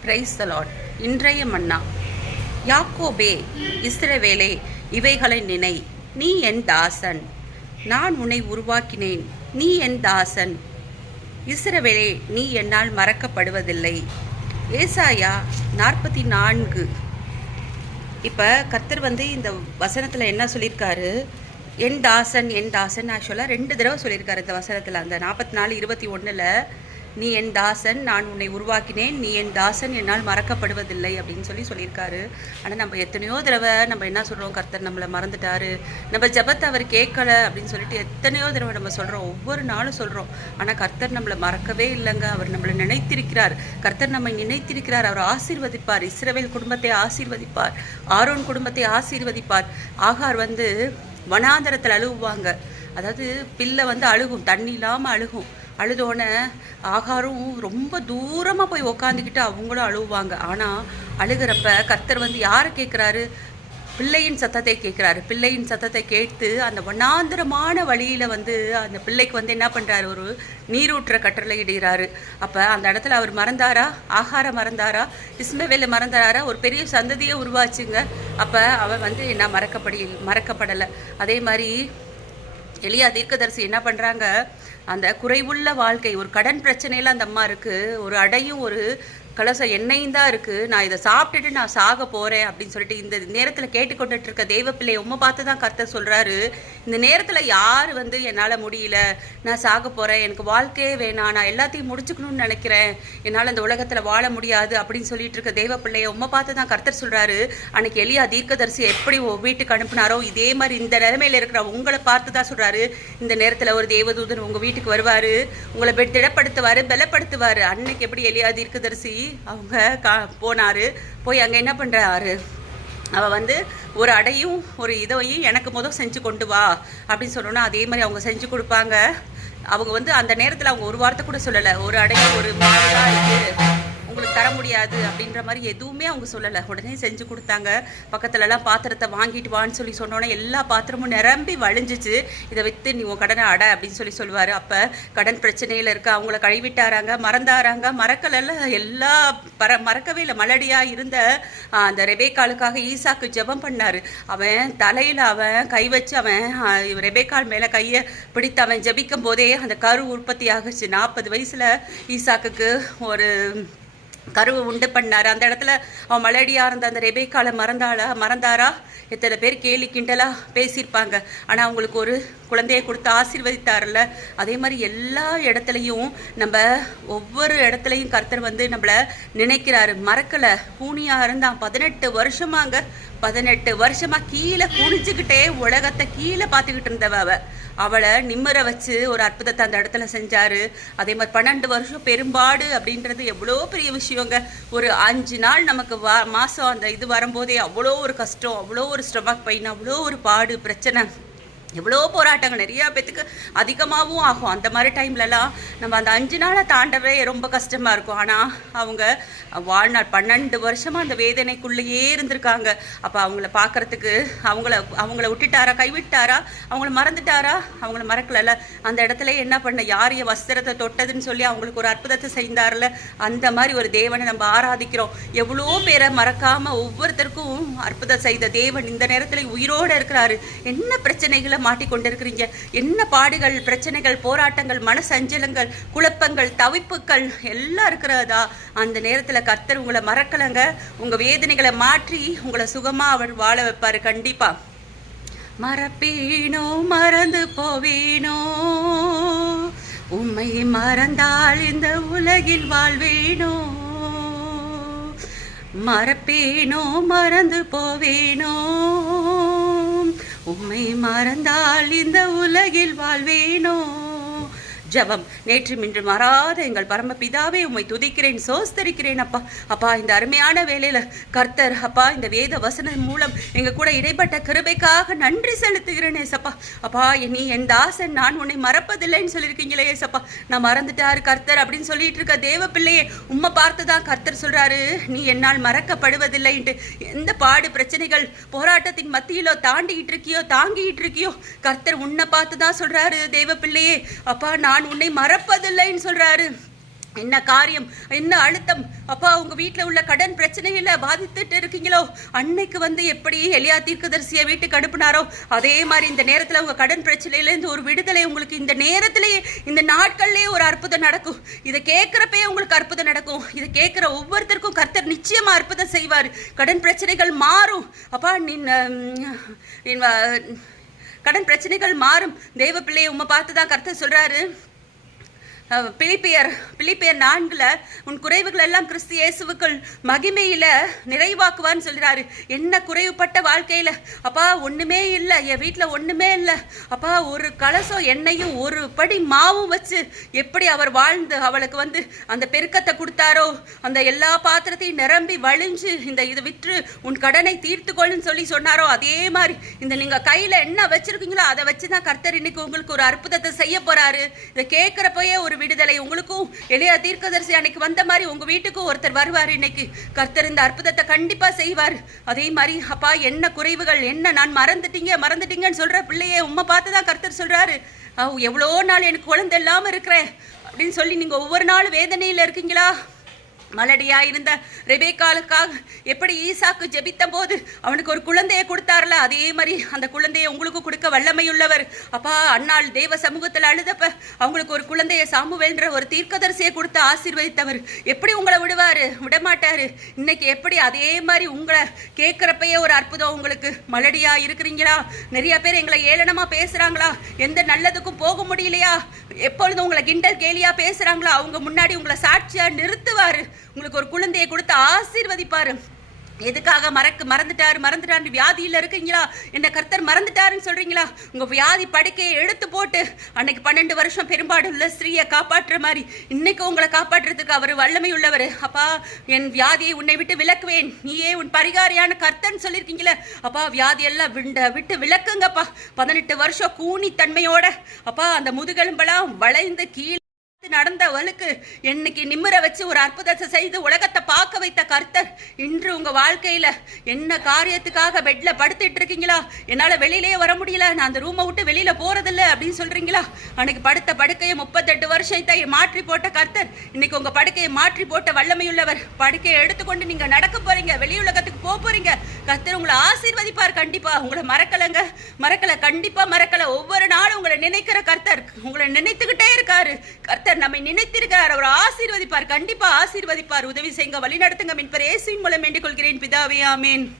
Price தலாட் இன்றைய மன்னா. யாக்கோபே இஸ்ரவேலே இவைகளை நினை. நீ என் தாசன். நான் உன்னை உருவாக்கினேன். நீ என் தாசன். இஸ்ரவேலே நீ என்னால் மறக்கப்படுவதில்லை. ஏசாயா நாற்பத்தி நான்கு இப்போ கர்த்தர் வந்து இந்த வசனத்தில் என்ன சொல்லியிருக்காரு? என் தாசன் என் தாசன் ஆக்சுவலாக ரெண்டு தடவை சொல்லியிருக்காரு இந்த வசனத்தில். அந்த நாற்பத்தி நாலு இருபத்தி ஒன்றில் நீ என் தாசன் நான் உன்னை உருவாக்கினேன் நீ என் தாசன் என்னால் மறக்கப்படுவதில்லை அப்படின்னு சொல்லி சொல்லியிருக்காரு. ஆனால் நம்ம எத்தனையோ தடவை நம்ம என்ன சொல்கிறோம் கர்த்தர் நம்மளை மறந்துட்டாரு. நம்ம ஜபத்தை அவர் கேட்கல அப்படின்னு சொல்லிட்டு எத்தனையோ தடவை நம்ம சொல்கிறோம் ஒவ்வொரு நாளும் சொல்கிறோம் ஆனால் கர்த்தர் நம்மளை மறக்கவே இல்லைங்க. அவர் நம்மளை நினைத்திருக்கிறார். கர்த்தர் நம்மை நினைத்திருக்கிறார். அவர் ஆசீர்வதிப்பார். இஸ்ரவேல் குடும்பத்தை ஆசீர்வதிப்பார். ஆரோன் குடும்பத்தை ஆசீர்வதிப்பார். ஆகார் வந்து வனாந்தரத்தில் அழுகுவாங்க அதாவது பிள்ளை வந்து அழுகும். தண்ணி இல்லாமல் அழுகும். அழுதோடனே ஆகாரும் ரொம்ப தூரமாக போய் உக்காந்துக்கிட்டு அவங்களும் அழுவாங்க ஆனால் அழுகிறப்ப கர்த்தர் வந்து யாரை கேட்குறாரு பிள்ளையின் சத்தத்தை கேட்குறாரு பிள்ளையின் சத்தத்தை கேட்டு அந்த வண்ணாந்திரமான வழியில் வந்து அந்த பிள்ளைக்கு வந்து என்ன பண்ணுறாரு ஒரு நீரூற்ற கட்டளை இடுகிறாரு. அப்போ அந்த இடத்துல அவர் மறந்தாரா? ஆகாரம் மறந்தாரா? இஸ்மவேல மறந்தாரா? ஒரு பெரிய சந்ததியை உருவாச்சுங்க. அப்போ அவன் வந்து என்ன மறக்கப்படி மறக்கப்படலை. அதே மாதிரி எளியா தீர்க்கதரிசி என்ன பண்ணுறாங்க அந்த குறைவுள்ள வாழ்க்கை ஒரு கடன் பிரச்சனையில் அந்த அம்மா இருக்குது ஒரு அடையும் ஒரு கலசம் என்னையும் தான் இருக்குது நான் இதை சாப்பிட்டுட்டு நான் சாக போகிறேன் அப்படின்னு சொல்லிட்டு இந்த நேரத்தில் கேட்டுக்கொண்டுட்டு இருக்க தெய்வ பிள்ளை உம்மை பார்த்து தான் கர்த்தர் சொல்கிறாரு இந்த நேரத்தில் யார் வந்து என்னால் முடியல. நான் சாக போகிறேன் எனக்கு வாழ்க்கையே வேணாம். நான் எல்லாத்தையும் முடிச்சுக்கணும்னு நினைக்கிறேன். என்னால் இந்த உலகத்தில் வாழ முடியாது அப்படின்னு சொல்லிட்டு இருக்க தெய்வ பிள்ளையை உம்மை பார்த்து தான் கர்த்தர் சொல்கிறாரு அன்னைக்கு எளியா தீர்க்கதரிசி எப்படி வீட்டுக்கு அனுப்புனாரோ இதே மாதிரி இந்த நிலைமையில் இருக்கிற உங்களை பார்த்து தான் சொல்கிறாரு இந்த நேரத்தில் ஒரு தேவதூதன் உங்கள் வீட்டுக்கு வருவார். உங்களை திடப்படுத்துவார் பலப்படுத்துவார். அன்னைக்கு எப்படி எளியா தீர்க்கதரிசி அவங்க கா போனார். போய் அங்கே என்ன பண்ணுறாரு அவள் வந்து ஒரு அடையும் ஒரு இதையும் எனக்கு முதல் செஞ்சு கொண்டு வா. அப்படின்னு சொன்னோன்னா அதே மாதிரி அவங்க செஞ்சு கொடுப்பாங்க. அவங்க வந்து அந்த நேரத்தில் அவங்க ஒரு வார்த்தை கூட சொல்லலை. ஒரு அடையும் ஒரு மாதிரியாக இருக்குது உங்களுக்கு தர முடியாது அப்படின்ற மாதிரி எதுவுமே அவங்க சொல்லலை. உடனே செஞ்சு கொடுத்தாங்க. பக்கத்துலலாம் பாத்திரத்தை வாங்கிட்டு வான்னு சொல்லி சொன்னோன்னே எல்லா பாத்திரமும் நிரம்பி வழிஞ்சிச்சு. இதை விற்று நீ உன் கடனை அட அப்படின்னு சொல்லி சொல்லுவார். அப்போ கடன் பிரச்சனையில் இருக்க அவங்கள கழுவிட்டாராங்க மறந்தாராங்க. மறக்கலெல்லாம் எல்லா பர மறக்கவே இல்லை. மலடியாக இருந்த அந்த ரெபேக்காலுக்காக ஈசாக்கு ஜெபம் பண்ணார். அவன் தலையில் அவன் கை வச்சு அவன் ரெபேக்கால் மேலே கையை பிடித்து அவன் ஜபிக்கும் போதே அந்த கரு உற்பத்தி ஆகுச்சு. நாற்பது வயசில் ஈசாக்குக்கு ஒரு கருவை உண்டு பண்ணார். அந்த இடத்துல அவன் மலடியாக இருந்த அந்த ரெபேக்கால மறந்தாளா? மறந்தாரா? எத்தனை பேர் கேலி கிண்டலாக பேசியிருப்பாங்க. ஆனால் அவங்களுக்கு ஒரு குழந்தையை கொடுத்து ஆசீர்வதித்தார்ல அதே மாதிரி எல்லா இடத்துலையும் நம்ம ஒவ்வொரு இடத்துலையும் கர்த்தர் வந்து நம்மளை நினைக்கிறாரு. மறக்கலை. கூனியாக இருந்தான். பதினெட்டு வருஷமாங்க பதினெட்டு வருஷமா கீழே குனிஞ்சுக்கிட்டே உலகத்தை கீழே பார்த்துக்கிட்டு இருந்தவ அவ. அவளை நிம்மற வச்சு ஒரு அற்புதத்தை அந்த இடத்துல செஞ்சாரு. அதே மாதிரி பன்னெண்டு வருஷம் பெரும்பாடு அப்படின்றது எவ்வளோ பெரிய விஷயங்க. ஒரு அஞ்சு நாள் நமக்கு வா மாதம் அந்த இது வரும்போதே அவ்வளோ ஒரு கஷ்டம் அவ்வளோ ஒரு ஸ்டொமக் பெயின் அவ்வளோ ஒரு பாடு பிரச்சனை. எவ்வளோ போராட்டங்கள் நிறையா பேத்துக்கு அதிகமாகவும் ஆகும். அந்த மாதிரி டைம்லலாம் நம்ம அந்த அஞ்சு நாளை தாண்டவே ரொம்ப கஷ்டமாக இருக்கும். ஆனால் அவங்க வாழ்நாள் பன்னெண்டு வருஷமாக அந்த வேதனைக்குள்ளேயே இருந்திருக்காங்க. அப்போ அவங்கள பார்க்கறதுக்கு அவங்கள அவங்கள விட்டுட்டாரா கைவிட்டாரா அவங்கள மறந்துட்டாரா? அவங்கள மறக்கலல்ல. அந்த இடத்துல என்ன பண்ண யார் என் வஸ்திரத்தை தொட்டதுன்னு சொல்லி அவங்களுக்கு ஒரு அற்புதத்தை செய்தார்ல? அந்த மாதிரி ஒரு தேவனை நம்ம ஆராதிக்கிறோம். எவ்வளோ பேரை மறக்காமல் ஒவ்வொருத்தருக்கும் அற்புதம் செய்த தேவன் இந்த நேரத்தில் உயிரோடு இருக்கிறாரு. என்ன பிரச்சனைகளை மாட்டிக்கொண்டிருக்கிறீங்க. என்ன பாடுகள் பிரச்சனைகள் போராட்டங்கள் மன சஞ்சலங்கள் குழப்பங்கள் தவிப்புகள் எல்லாம் இருக்கிறதா? அந்த நேரத்தில் கர்த்தர் உங்களை மறக்கலைங்க. உங்கள் வேதனைகளை மாற்றி உங்களை சுகமாக அவர் வாழ வைப்பார். கண்டிப்பாக மறப்பீனோ மறந்து போவீனோ? உம்மை மறந்தால் இந்த உலகில் வாழ்வேனோ? மறப்பேனோ மறந்து போவேனோ? உம்மை மறந்தால் இந்த உலகில் வாழ்வேனோ? ஜெபம். நேற்று இன்று மாறாத எங்கள் பரம பிதாவே உம்மை துதிக்கிறேன் சோஸ்தரிக்கிறேன் அப்பா. அப்பா இந்த அருமையான வேலையில கர்த்தர் அப்பா இந்த வேத வசனம் மூலம் எங்க கூட இடைப்பட்ட கிருபைக்காக நன்றி செலுத்துகிறேன் ஏசப்பா. அப்பா நீ என் தாசன் நான் உன்னை மறப்பதில்லைன்னு சொல்லியிருக்கீங்களே ஏசப்பா. நான் மறந்துட்டாரு கர்த்தர் அப்படின்னு சொல்லிட்டு இருக்க தேவ பிள்ளையே உம்மை பார்த்து தான் கர்த்தர் சொல்றாரு. நீ என்னால் மறக்கப்படுவதில்லைன்ட்டு. எந்த பாடு பிரச்சனைகள் போராட்டத்தின் மத்தியிலோ தாண்டிக்கிட்டு இருக்கியோ தாங்கிட்டு இருக்கியோ கர்த்தர் உன்னை பார்த்து தான் சொல்றாரு தேவ பிள்ளையே. அப்பா நான் நான் உன்னை மறப்பதில்லைன்னு சொல்கிறாரு என்ன காரியம்? என்ன அழுத்தம்? அப்பா உங்க வீட்டில் உள்ள கடன் பிரச்சனைகளை பாதித்துட்டு இருக்கீங்களோ? அன்னைக்கு வந்து எப்படி எலியா தீர்க்கதரிசியை வீட்டுக்கு அனுப்புனாரோ? அதே மாதிரி இந்த நேரத்தில் உங்க கடன் பிரச்சனையிலேருந்து ஒரு விடுதலை உங்களுக்கு இந்த நேரத்திலேயே இந்த நாட்கள்லேயே ஒரு அற்புதம் நடக்கும். இதை கேட்குறப்பே உங்களுக்கு அற்புதம் நடக்கும். இதை கேட்குற ஒவ்வொருத்தருக்கும் கர்த்தர் நிச்சயமா அற்புதம் செய்வார். கடன் பிரச்சனைகள் மாறும். அப்பா நீ கடன் பிரச்சனைகள் மாறும். தெய்வ பிள்ளையை உம்மை பார்த்து தான் கர்த்தர் சொல்றாரு. பிலிப்பியர் பிலிப்பியர் நான்கில் உன் குறைவுகள் எல்லாம் கிறிஸ்து இயேசுவுக்குள் மகிமையில் நிறைவாக்குவான்னு சொல்கிறாரு என்ன குறைவுபட்ட வாழ்க்கையில்? அப்பா ஒன்றுமே இல்லை. என் வீட்டில் ஒன்றுமே இல்லை. அப்பா ஒரு கலசம் எண்ணெயும் ஒரு படி மாவும் வச்சு எப்படி அவர் வாழ்ந்து அவளுக்கு வந்து அந்த பெருக்கத்தை கொடுத்தாரோ அந்த எல்லா பாத்திரத்தையும் நிரம்பி வழிஞ்சு இந்த இது விற்று உன் கடனை தீர்த்துக்கொள்ளுன்னு சொல்லி சொன்னாரோ அதே மாதிரி இந்த நீங்கள் கையில் என்ன வச்சுருக்கீங்களோ அதை வச்சு தான் கர்த்தர் இன்னைக்கு உங்களுக்கு ஒரு அற்புதத்தை செய்ய போகிறாரு இதை கேட்குறப்போயே ஒரு விடுதலை உங்களுக்கும் எளிய தீர்க்கதரிசி அன்னைக்கு வந்த மாதிரி உங்க வீட்டுக்கும் ஒருத்தர் வருவார் இன்னைக்கு. கர்த்தர் இந்த அற்புதத்தை கண்டிப்பா செய்வார். அதே மாதிரி அப்பா என்ன குறைவுகள் என்ன நான் மறந்துட்டீங்க மறந்துட்டீங்கன்னு சொல்ற பிள்ளையே உம்மை பார்த்து தான் கர்த்தர் சொல்றாரு. எவ்வளோ நாள் எனக்கு குழந்தை இல்லாம இருக்கிறேன் அப்படின்னு சொல்லி நீங்க ஒவ்வொரு நாள் வேதனையில இருக்கீங்களா? மலடியா இருந்த ரெபேக்காலுக்காக எப்படி ஈசாக்கு ஜெபித்த போது அவனுக்கு ஒரு குழந்தையை கொடுத்தார்ல? அதே மாதிரி அந்த குழந்தையை உங்களுக்கு கொடுக்க வல்லமையுள்ளவர். அப்பா அன்னாள் தேவ சமூகத்தில் அழுதப்ப அவங்களுக்கு ஒரு குழந்தையை சாமுவேல்ன்ற ஒரு தீர்க்கதரிசியை கொடுத்து ஆசீர்வதித்தவர். எப்படி உங்களை விடுவாரு? விடமாட்டாரு. இன்னைக்கு எப்படி அதே மாதிரி உங்களை கேட்குறப்பயே ஒரு அற்புதம் உங்களுக்கு மலடியா இருக்கிறீங்களா? நிறைய பேர் எங்களை ஏளனமா பேசுறாங்களா? எந்த நல்லதுக்கும் போக முடியலையா? எப்பொழுதும் உங்களை கிண்டல் கேலியா பேசுறாங்களா அவங்க முன்னாடி உங்களை சாட்சியா நிறுத்துவாரு. உங்களுக்கு ஒரு குழந்தையை கொடுத்து ஆசீர்வதிப்பார். எதுக்காக மறக்கு மறந்துட்டாரு? மறந்துட்டாரு வியாதியில் இருக்கீங்களா? என்ன கர்த்தர் மறந்துட்டாருன்னு சொல்றீங்களா? உங்க வியாதி படுக்கையை எடுத்து போட்டு அன்னைக்கு பன்னெண்டு வருஷம் பெரும்பாடு உள்ள ஸ்ரீயை காப்பாற்றுற மாதிரி இன்னைக்கு உங்களை காப்பாற்றுறதுக்கு அவர் வல்லமை உள்ளவர். அப்பா என் வியாதியை உன்னை விட்டு விலக்குவேன். நீயே உன் பரிகாரியான கர்த்தன் சொல்லியிருக்கீங்களே. அப்பா வியாதியெல்லாம் விண்ட விட்டு விளக்குங்கப்பா பதினெட்டு வருஷம் கூனி தன்மையோட அப்பா அந்த முதுகெலும்பெல்லாம் வளைந்து கீழே நடந்த வலுக்கு என்னைக்கு நிமிர வச்சு ஒரு அற்புதத்தை செய்து உலகத்தை பார்க்க வைத்த கர்த்தர் இன்று உங்க வாழ்க்கையில என்ன காரியத்துக்காக பெட்ல படுத்துட்டு இருக்கீங்களா? என்னால வெளியிலே வர முடியல நான் அந்த ரூமை விட்டு வெளியில போறதில்ல அப்படின்னு சொல்றீங்களா? அன்னைக்கு படுத்த படுக்கையை முப்பத்தெட்டு வருஷத்தை மாற்றி போட்ட கர்த்தர் இன்னைக்கு உங்க படுக்கையை மாற்றி போட்ட வல்லமையுள்ளவர். படுக்கையை எடுத்துக்கொண்டு நீங்க நடக்க போறீங்க வெளி உலகத்துக்கு போக போறீங்க. கர்த்தர் உங்களை ஆசீர்வதிப்பார் கண்டிப்பா. உங்களை மறக்கலங்க. மறக்கல கண்டிப்பா மறக்கல. ஒவ்வொரு நாளும் உங்களை நினைக்கிற கர்த்தர் உங்களை நினைத்துக்கிட்டே இருக்காரு. கர்த்தர் நம்மை நினைத்திருக்கிறார். அவர் ஆசீர்வதிப்பார். கண்டிப்பா ஆசீர்வதிப்பார். உதவி செய்யுங்க. வழி நடத்துங்க மின்பர் இயேசுவின் மூலம் வேண்டிக் கொள்கிறேன். பிதாவே ஆமேன்.